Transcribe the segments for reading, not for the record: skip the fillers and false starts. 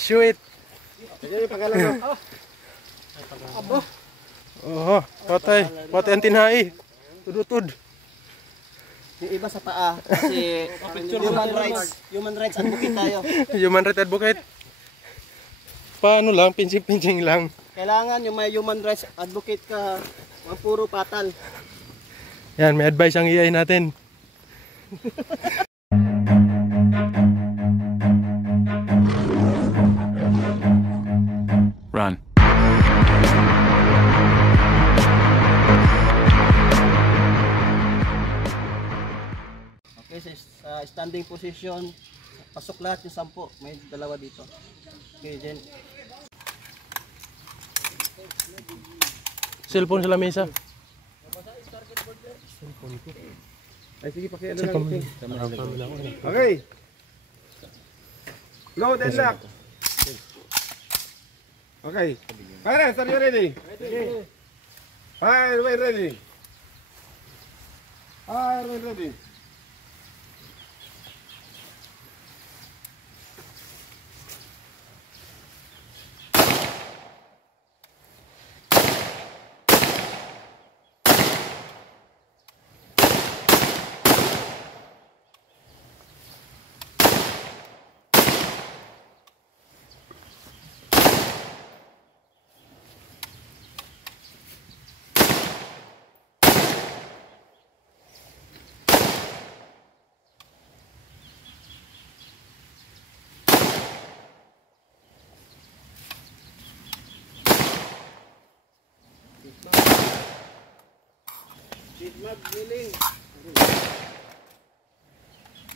Shoot. Yan yung pangalan mo. Oh, patay ang tinhai. Tudutod. Yung iba sa paa kasi human rights advocate tayo. Human rights advocate. Paano lang, pinsing-pinsing lang. Kailangan yung may human rights advocate ka, wag puro patal. Yan, may advice ang iay natin. Run. Okay, sa standing position, pasok lahat yung 10. May dalawa dito. Okay, Jen. Cellphone sa lamesa. Ay, sige, pakiano lang. Okay. Load and lock. Okay. Parents, are you ready? Ready. Fire when ready. Fire when ready.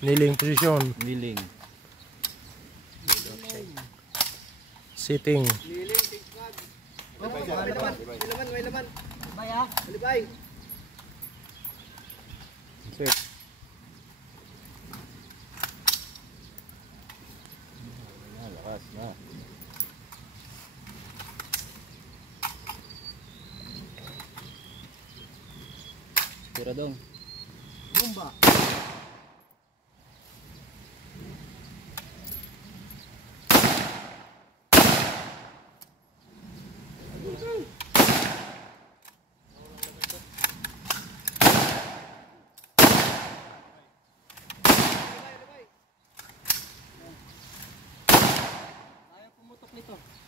Kneeling position. Kneeling. Sitting. May laman. Baya. Balibay. Sit. Lakas na. Tira dong. Bumba.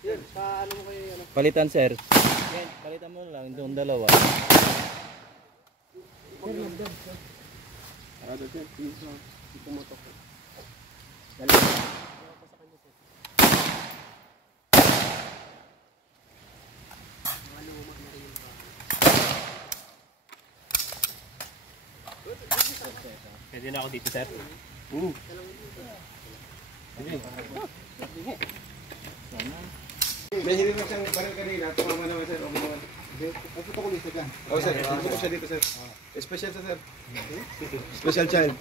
Yan, paano mo kayo ano? Palitan, sir. Yan, palitan mo lang yung dalawa. Pwede na ako dito, sir. May hiling na siyang baril kanina. Tumama naman sir. Okay naman. Puto ko dito dyan. Oo sir. Puto ko siya dito sir. Special sa sir. Special child.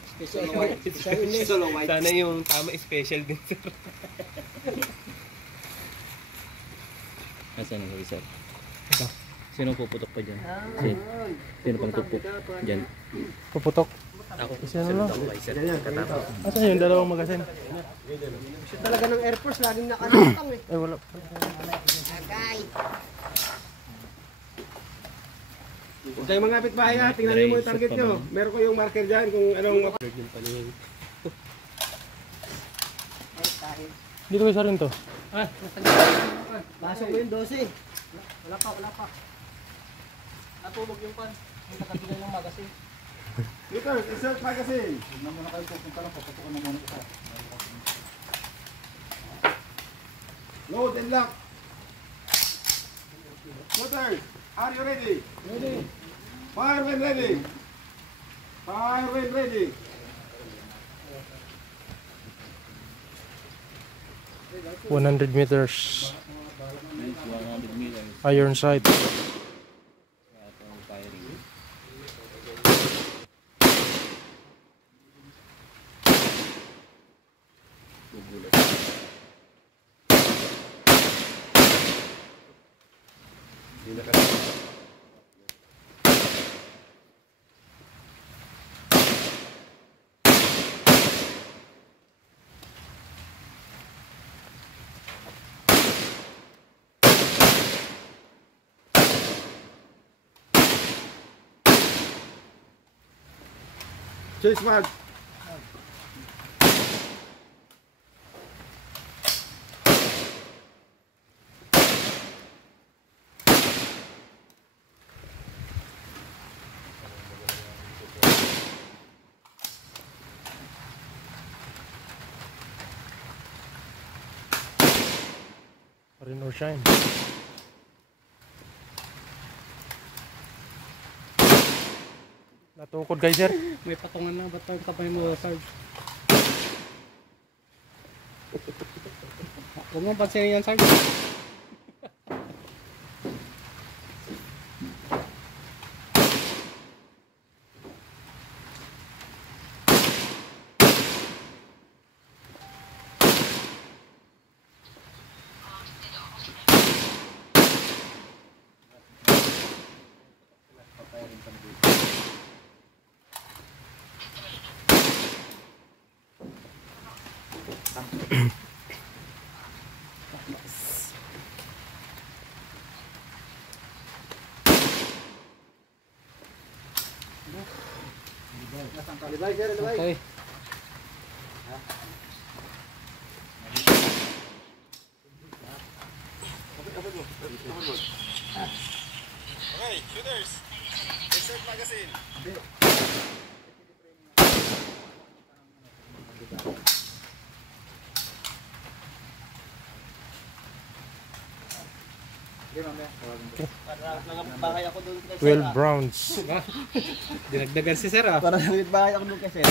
Solo white. Sana yung tama special din, sir. Nasaan ang sabi, sir? Ito. Sino puputok pa dyan? Sino pang puput? Dyan. Puputok. Ako. Kasi ano lang. Sir. Asan yung dalawang magasin? Siya talaga ng Air Force, laging nakalutang eh. Ay, wala. Agay. Huwag kayong mga kapitbahay ha. Tingnan niyo mo yung target nyo. Meron ko yung marker dyan kung anong... Dito kayo sa rin to. Pasok ko yung 12. Wala pa. Natulog yung pan. May nakabigay ng magasin. Dito, insert magazine. Huwag muna kayo pupunta lang. Paputukan na muna ito. Load and lock. Shooters, are you ready? Ready. Fire when ready. Fire when ready. $100 meters. 100 meters. Iron sight. Chase mag. Rain or shine. Natukod kay sir. May patungan na. Ba't tayo kapay mo, Sarge? Huwag mo pansinin yan, Sarge. Okay. Okay, shooters. Insert magazine. Bahay ako doon kay 12 rounds. Dinagdagan si Sir ah. Para nangit bahay ako nung kasi.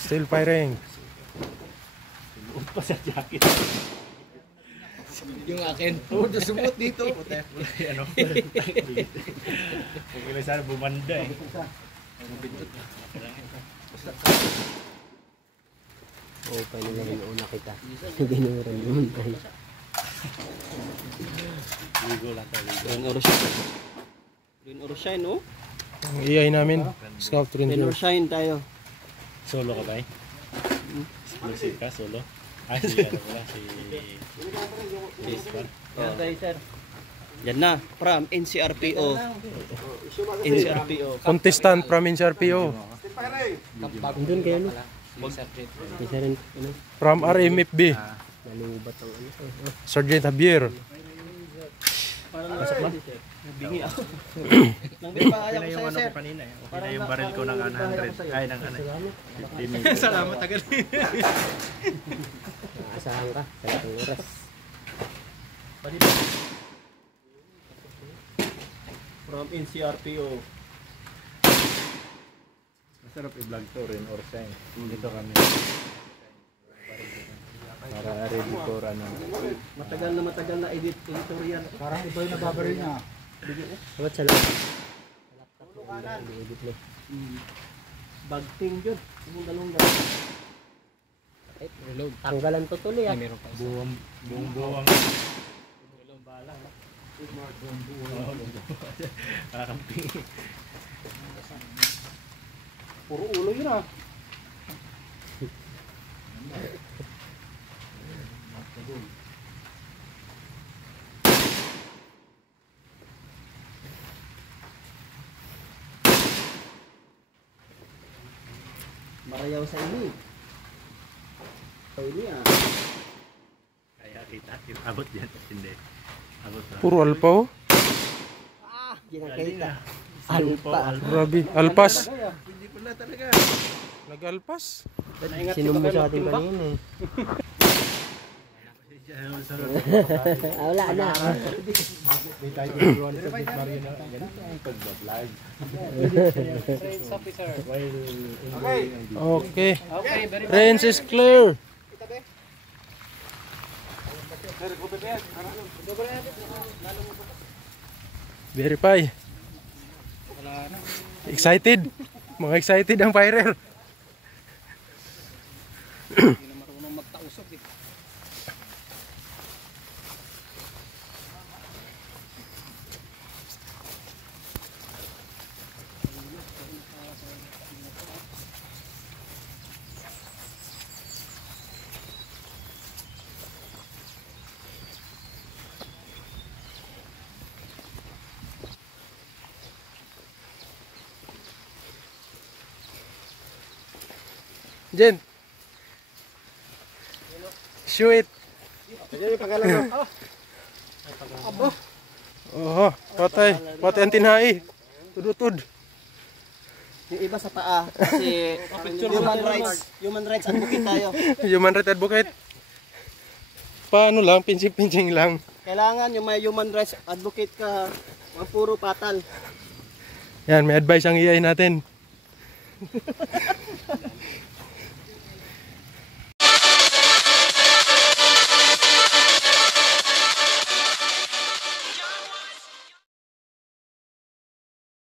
Still firing. Yung akin. Oh, sumut dito. Ano? Huwag nila sana bumanda eh. Oo, paano na rin una kita. Ginuran yun. Ligo lang tayo. Rain or shine, oh. Ang EI namin, Scout Rain or Ranger. shine tayo. Solo ka ba eh? Exclusive ka, solo? Ah, si ano pala, si... Baseball. Yan tayo, sir. Yan na, from NCRPO. NCRPO. Contestant from NCRPO. Andun kayo, no? Isa rin, ano? From RMFB. Nalubat ang ano. Sergeant Javier. Pasok ba? Bingi ako. Nang Okay na yung ano ko kanina eh. Okay na yung barrel ko ng 100. Ay, ng ano. 50 minutes. Salamat agad. Naasahan ka sa itong oras. From NCRPO. Masarap i-vlog to rin or shine. Dito kami. Para ready for ano. Matagal na edit tutorial. Parang iba yung nababaril niya. Dapat sa laptop. I-edit mo. Bagting yun. Yung dalawang gano'n. Ay, reload. Tanggalan to tuloy ah. Buong buwang. Walang bala. Kakamping. Puro ulo yun ah. Marayaw sa ini. Sa ini ah. Kaya kita. Abot yan. Hindi. Abot na. Puro alpa oh. Ginakita. Alpa. Grabe. Alpas. Hindi pala talaga. Nag-alpas. Sinumbo sa ating kanina eh. Wala na. May tayo turuan sa Big Mario na ganito ang pag-vlog. While enjoying ang video. Okay. Okay, very Range is clear. Verify. Excited. Mga excited ang firer. Hindi na marunong magtausok eh. Jen. Shoot it. Ayan yung pangalan mo. Oh, patay. Patay ang tinai. Tudutod. Yung iba sa paa kasi human rights advocate tayo. Human rights advocate. Paano lang, pinching-pinching lang. Kailangan yung may human rights advocate ka, mga puro patal. Yan, may advice ang iay natin.